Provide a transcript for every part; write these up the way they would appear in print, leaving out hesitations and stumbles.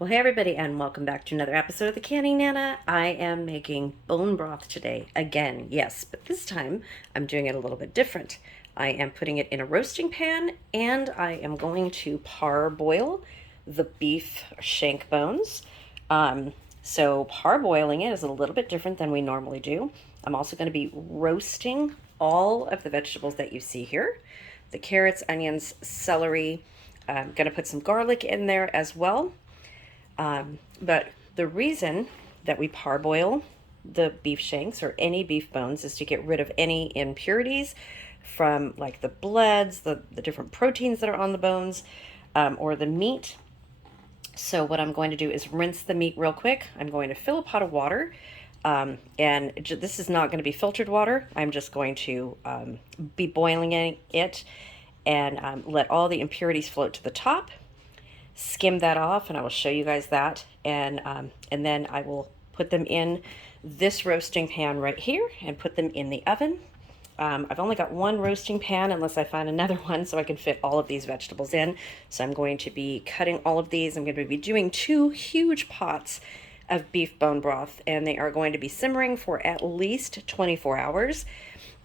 Well, hey everybody, and welcome back to another episode of the Canning Nana. I am making bone broth today again, yes, but this time I'm doing it a little bit different. I am putting it in a roasting pan, and I am going to parboil the beef shank bones. So parboiling it is a little bit different than we normally do. I'm also going to be roasting all of the vegetables that you see here: the carrots, onions, celery. I'm going to put some garlic in there as well. But the reason that we parboil the beef shanks or any beef bones is to get rid of any impurities from like the bloods, the different proteins that are on the bones, or the meat. So what I'm going to do is rinse the meat real quick. I'm going to fill a pot of water, and this is not going to be filtered water. I'm just going to be boiling it and let all the impurities float to the top. Skim that off, and I will show you guys that, and then I will put them in this roasting pan right here and put them in the oven. I've only got one roasting pan unless I find another one so I can fit all of these vegetables in. So I'm going to be cutting all of these. I'm going to be doing 2 huge pots of beef bone broth, and they are going to be simmering for at least 24 hours.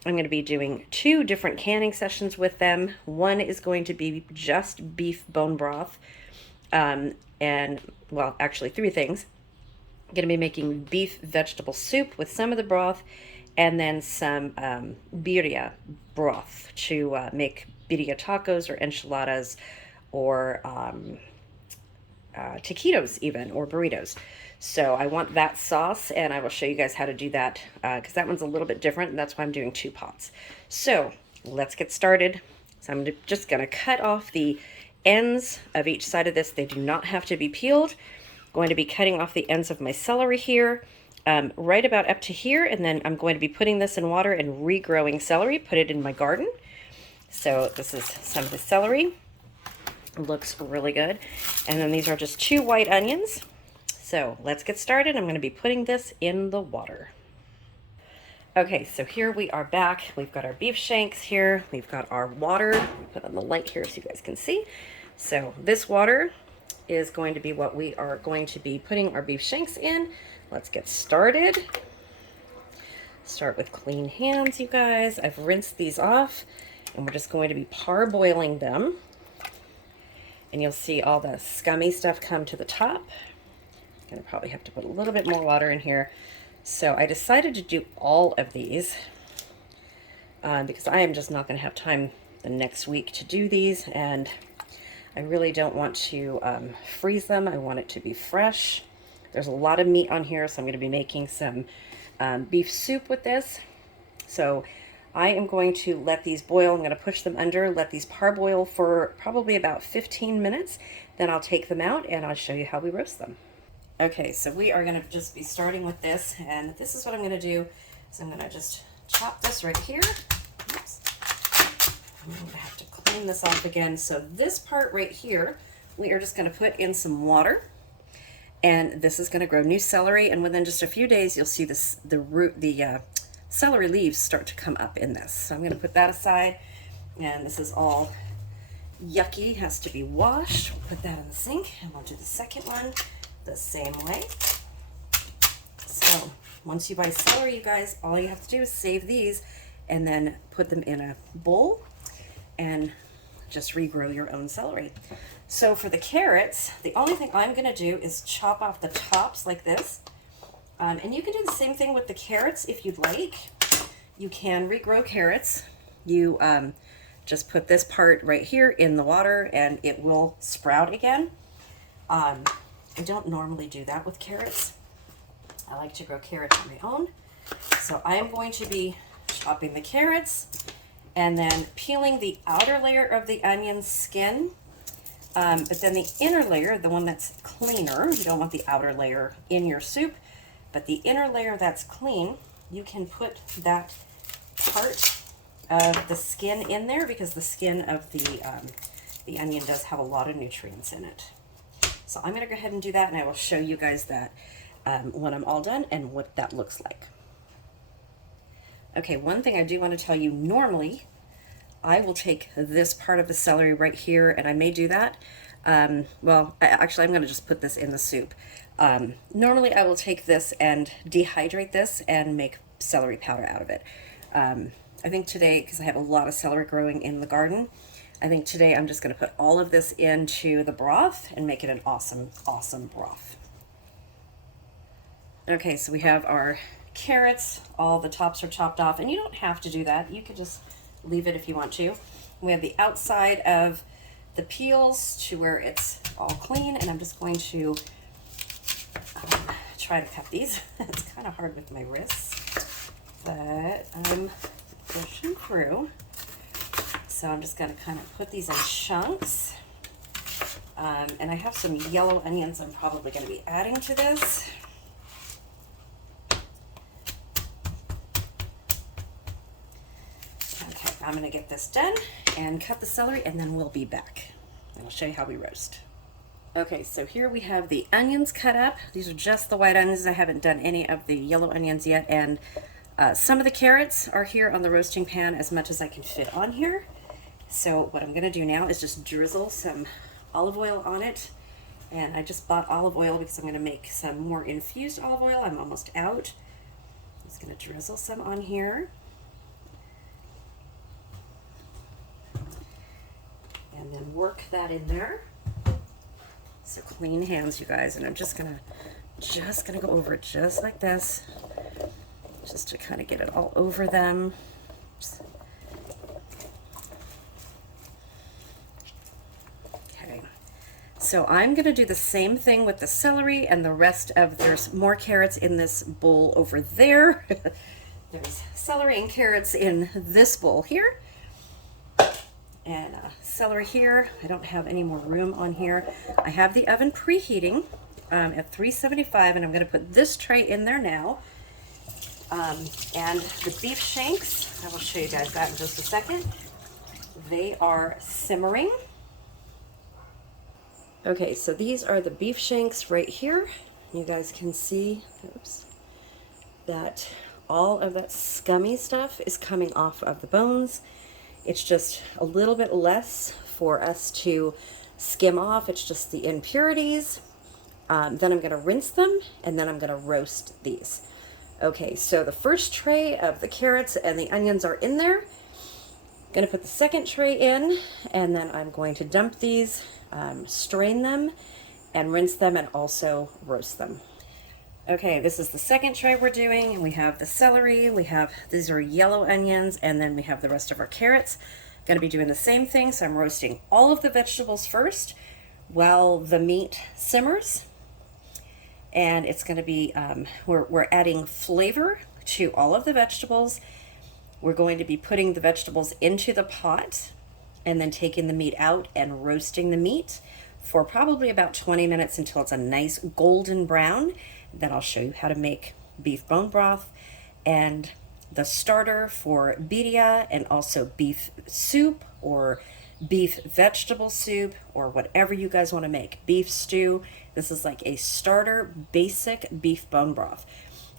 I'm going to be doing 2 different canning sessions with them. One is going to be just beef bone broth, and well, actually 3 things. I'm going to be making beef vegetable soup with some of the broth, and then some birria broth to make birria tacos or enchiladas or taquitos even, or burritos. So I want that sauce, and I will show you guys how to do that because that one's a little bit different, and that's why I'm doing 2 pots. So let's get started. So I'm just going to cut off the ends of each side of this. They do not have to be peeled. I'm going to be cutting off the ends of my celery here, right about up to here, and then I'm going to be putting this in water and regrowing celery, put it in my garden. So this is some of the celery. It looks really good. And then these are just 2 white onions. So let's get started. I'm going to be putting this in the water. Okay, so here we are back. We've got our beef shanks here. We've got our water. Put on the light here so you guys can see. So this water is going to be what we are going to be putting our beef shanks in. Let's get started. Start with clean hands, you guys. I've rinsed these off, and we're just going to be parboiling them. And you'll see all the scummy stuff come to the top. I'm going to probably have to put a little bit more water in here. So I decided to do all of these because I am just not going to have time the next week to do these, and I really don't want to freeze them. I want it to be fresh. There's a lot of meat on here, so I'm going to be making some beef soup with this. So I am going to let these boil. I'm going to push them under, let these parboil for probably about 15 minutes. Then I'll take them out and I'll show you how we roast them. Okay, so we are going to just be starting with this, and this is what I'm going to do. So I'm going to just chop this right here. Oops. I'm going to have to clean this off again. So this part right here, we are just going to put in some water, and this is going to grow new celery, and within just a few days you'll see this, the celery leaves start to come up in this. So I'm going to put that aside, and this is all yucky, has to be washed. We'll put that in the sink, and we'll do the second one the same way. So once you buy celery, you guys, all you have to do is save these and then put them in a bowl and just regrow your own celery. So for the carrots, the only thing I'm going to do is chop off the tops like this. And you can do the same thing with the carrots if you'd like. You can regrow carrots. You just put this part right here in the water and it will sprout again. I don't normally do that with carrots. I like to grow carrots on my own. So I am going to be chopping the carrots and then peeling the outer layer of the onion skin. But then the inner layer, the one that's cleaner, you don't want the outer layer in your soup, but the inner layer that's clean, you can put that part of the skin in there because the skin of the onion does have a lot of nutrients in it. So I'm going to go ahead and do that, and I will show you guys that when I'm all done and what that looks like. Okay, one thing I do want to tell you, normally I will take this part of the celery right here, and I may do that Well, actually, I'm going to just put this in the soup. Normally, I will take this and dehydrate this and make celery powder out of it. I think today, because I have a lot of celery growing in the garden, I think today I'm just going to put all of this into the broth and make it an awesome, awesome broth. Okay, so we have our carrots. All the tops are chopped off, and you don't have to do that. You could just leave it if you want to. We have the outside of the peels to where it's all clean, and I'm just going to try to cut these. It's kind of hard with my wrists, but I'm pushing through. So I'm just going to kind of put these in chunks. And I have some yellow onions I'm probably going to be adding to this. Okay, I'm going to get this done and cut the celery, and then we'll be back. And I'll show you how we roast. Okay, so here we have the onions cut up. These are just the white onions. I haven't done any of the yellow onions yet, and some of the carrots are here on the roasting pan as much as I can fit on here. So what I'm going to do now is just drizzle some olive oil on it. And I just bought olive oil because I'm going to make some more infused olive oil. I'm almost out. I'm just going to drizzle some on here. And then work that in there. So clean hands, you guys. And I'm just gonna go over it just like this, just to kind of get it all over them. Okay. So I'm gonna do the same thing with the celery and the rest of, there's more carrots in this bowl over there. There's celery and carrots in this bowl here. And celery here. I don't have any more room on here. I have the oven preheating at 375, and I'm going to put this tray in there now. And the beef shanks, I will show you guys that in just a second. They are simmering. Okay, so these are the beef shanks right here. You guys can see, oops, that all of that scummy stuff is coming off of the bones. It's just a little bit less for us to skim off. It's just the impurities. Then I'm going to rinse them, and then I'm going to roast these. Okay, so the first tray of the carrots and the onions are in there. I'm going to put the second tray in, and then I'm going to dump these, strain them, and rinse them, and also roast them. Okay, this is the second tray we're doing, and we have the celery, these are yellow onions, and then we have the rest of our carrots. Going to be doing the same thing, so I'm roasting all of the vegetables first while the meat simmers. And it's going to be, we're adding flavor to all of the vegetables. We're going to be putting the vegetables into the pot and then taking the meat out and roasting the meat for probably about 20 minutes until it's a nice golden brown. Then I'll show you how to make beef bone broth and the starter for birria, and also beef soup or beef vegetable soup or whatever you guys want to make. Beef stew. This is like a starter basic beef bone broth.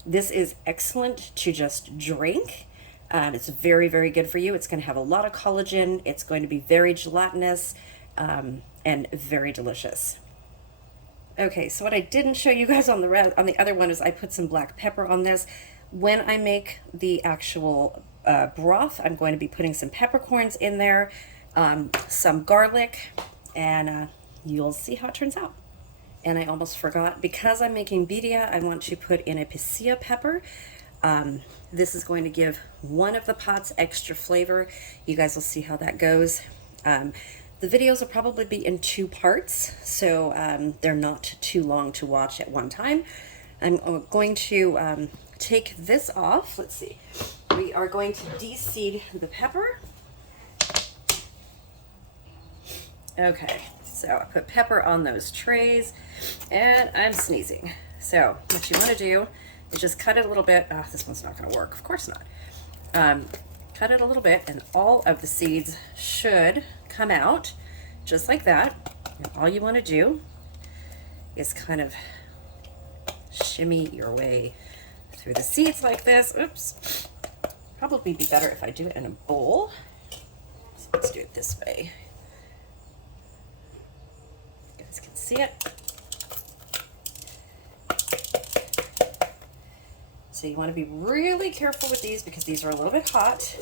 This is excellent to just drink. It's very, very good for you. It's going to have a lot of collagen. It's going to be very gelatinous and very delicious. Okay, so what I didn't show you guys on the other one is I put some black pepper on this. When I make the actual broth, I'm going to be putting some peppercorns in there, some garlic, and you'll see how it turns out. And I almost forgot, because I'm making birria, I want to put in a pisilla pepper. This is going to give one of the pots extra flavor. You guys will see how that goes. The videos will probably be in 2 parts, so they're not too long to watch at one time. I'm going to take this off. Let's see. We are going to de-seed the pepper. Okay, so I put pepper on those trays, and I'm sneezing. So what you want to do is just cut it a little bit. This one's not going to work. Of course not. Cut it a little bit, and all of the seeds should come out just like that. And all you want to do is kind of shimmy your way through the seeds like this. Oops. Probably be better if I do it in a bowl. So let's do it this way. see it? So you want to be really careful with these because these are a little bit hot.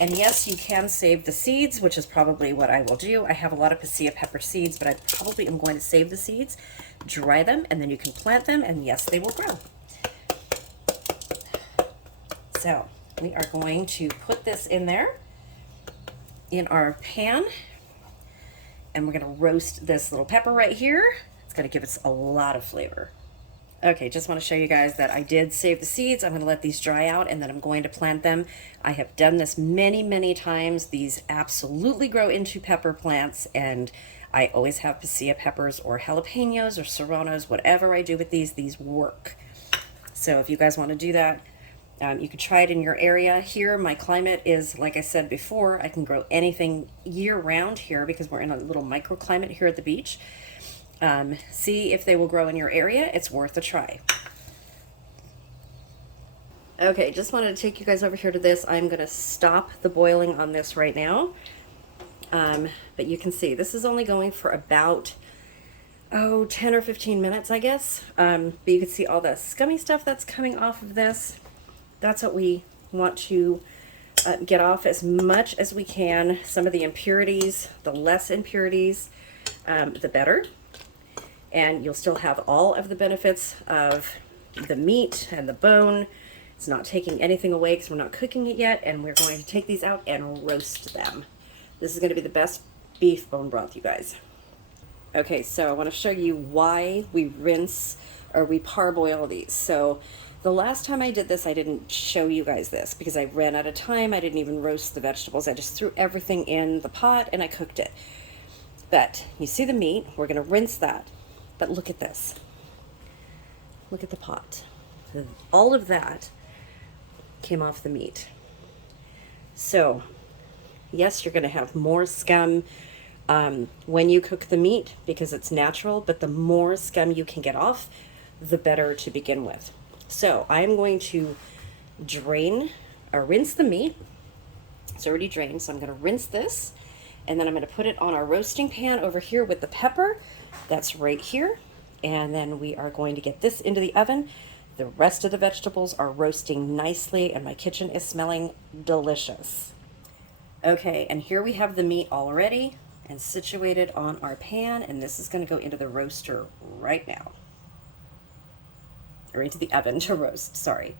And yes, you can save the seeds, which is probably what I will do. I have a lot of pasilla pepper seeds, but I probably am going to save the seeds, dry them, and then you can plant them, and yes, they will grow. So we are going to put this in there in our pan, and we're going to roast this little pepper right here. It's going to give us a lot of flavor. Okay, just want to show you guys that I did save the seeds. I'm going to let these dry out and then I'm going to plant them. I have done this many, many times. These absolutely grow into pepper plants, and I always have pasilla peppers or jalapenos or serranos. Whatever I do with these work. So if you guys want to do that, you could try it in your area. Here, my climate is, like I said before, I can grow anything year-round here because we're in a little microclimate here at the beach. See if they will grow in your area. It's worth a try. Okay, just wanted to take you guys over here to this. I'm going to stop the boiling on this right now. But you can see this is only going for about 10 or 15 minutes, I guess. But you can see all the scummy stuff that's coming off of this. That's what we want to get off as much as we can. Some of the impurities, the less impurities, the better. And you'll still have all of the benefits of the meat and the bone. It's not taking anything away because we're not cooking it yet, and we're going to take these out and roast them. This is going to be the best beef bone broth, you guys. Okay, so I want to show you why we rinse or we parboil these. So the last time I did this, I didn't show you guys this because I ran out of time. I didn't even roast the vegetables. I just threw everything in the pot and I cooked it. But you see the meat, we're going to rinse that. But look at this. Look at the pot. All of that came off the meat. So, yes, you're going to have more scum when you cook the meat because it's natural, but the more scum you can get off, the better to begin with. So, I'm going to rinse the meat. It's already drained, so I'm going to rinse this. And then I'm going to put it on our roasting pan over here with the pepper. That's right here. And then we are going to get this into the oven. The rest of the vegetables are roasting nicely and my kitchen is smelling delicious. Okay, and here we have the meat already and situated on our pan, and this is going to go into the roaster right now. Or into the oven to roast, sorry.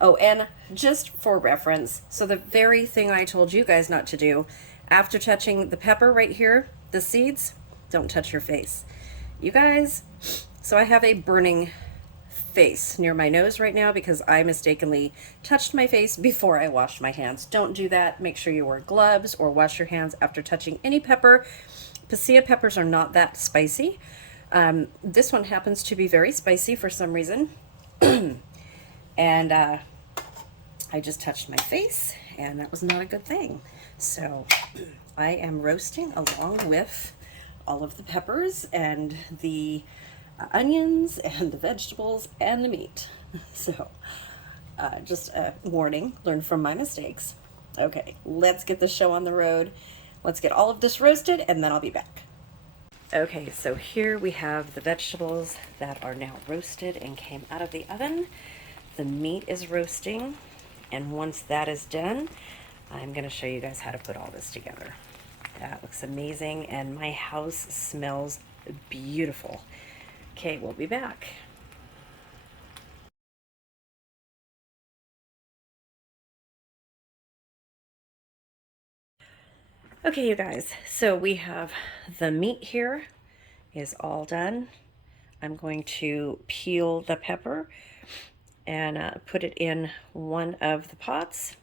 Oh, and just for reference, so the very thing I told you guys not to do, after touching the pepper right here, the seeds, don't touch your face. You guys, so I have a burning face near my nose right now because I mistakenly touched my face before I washed my hands. Don't do that. Make sure you wear gloves or wash your hands after touching any pepper. Pasilla peppers are not that spicy. This one happens to be very spicy for some reason. And I just touched my face and that was not a good thing. So I am roasting along with all of the peppers and the onions and the vegetables and the meat. So just a warning, learn from my mistakes. Okay, let's get the show on the road. Let's get all of this roasted and then I'll be back. Okay, so here we have the vegetables that are now roasted and came out of the oven. The meat is roasting, and once that is done, I'm going to show you guys how to put all this together. That looks amazing, and my house smells beautiful. Okay, we'll be back. Okay, you guys, so we have the meat here is all done. I'm going to peel the pepper and put it in one of the pots.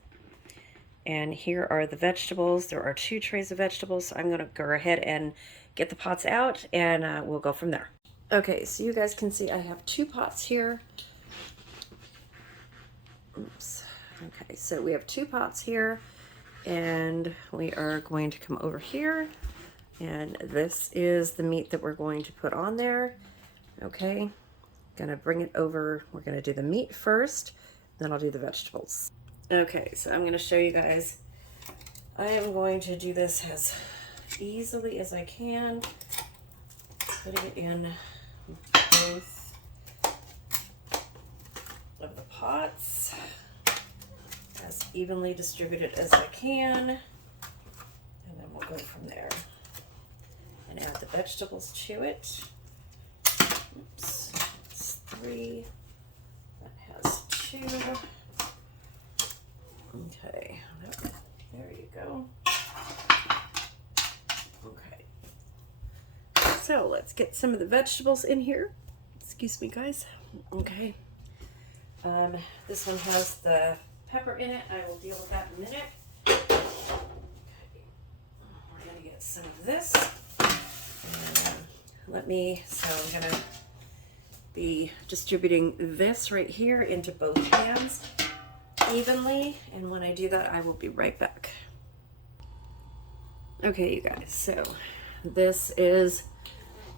And here are the vegetables. There are 2 trays of vegetables, so I'm going to go ahead and get the pots out, and we'll go from there. Okay, so you guys can see I have 2 pots here. Oops. Okay, so we have 2 pots here, and we are going to come over here, and this is the meat that we're going to put on there. Okay, gonna bring it over. We're gonna do the meat first, then I'll do the vegetables. Okay, so I'm going to show you guys. I am going to do this as easily as I can. putting it in both of the pots as evenly distributed as I can, and then we'll go from there and add the vegetables to it. Oops, that's 3. That has 2. Okay, there you go. Okay, so let's get some of the vegetables in here. Excuse me, guys. Okay. This one has the pepper in it. I will deal with that in a minute. Okay. We're going to get some of this. So I'm going to be distributing this right here into both pans evenly. And when I do that, I will be right back. Okay, you guys, so this is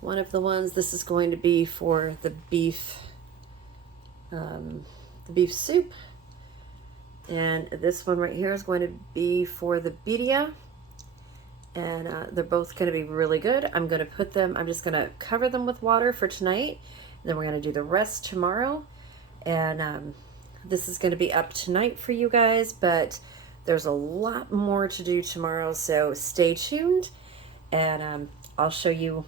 one of the ones. This is going to be for the beef soup, and this one right here is going to be for the birria, and they're both going to be really good. I'm going to put them, I'm just going to cover them with water for tonight, and then we're going to do the rest tomorrow. And this is going to be up tonight for you guys, but there's a lot more to do tomorrow, so stay tuned, and I'll show you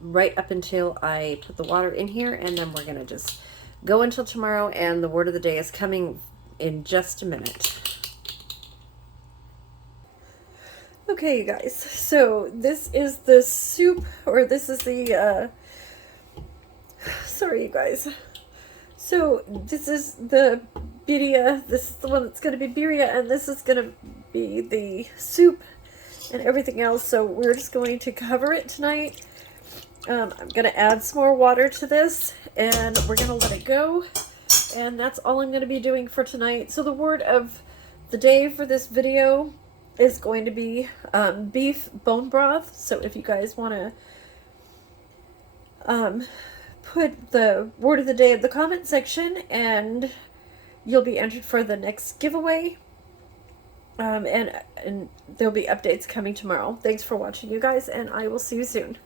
right up until I put the water in here, and then we're going to just go until tomorrow, and the word of the day is coming in just a minute. Okay, you guys, so this is the soup, or this is the, sorry you guys. So this is the birria, this is the one that's going to be birria, and this is going to be the soup and everything else. So we're just going to cover it tonight. I'm going to add some more water to this, and we're going to let it go. And that's all I'm going to be doing for tonight. So the word of the day for this video is going to be beef bone broth. So if you guys want to put the word of the day in the comment section, and you'll be entered for the next giveaway. And there'll be updates coming tomorrow. Thanks for watching, you guys, and I will see you soon.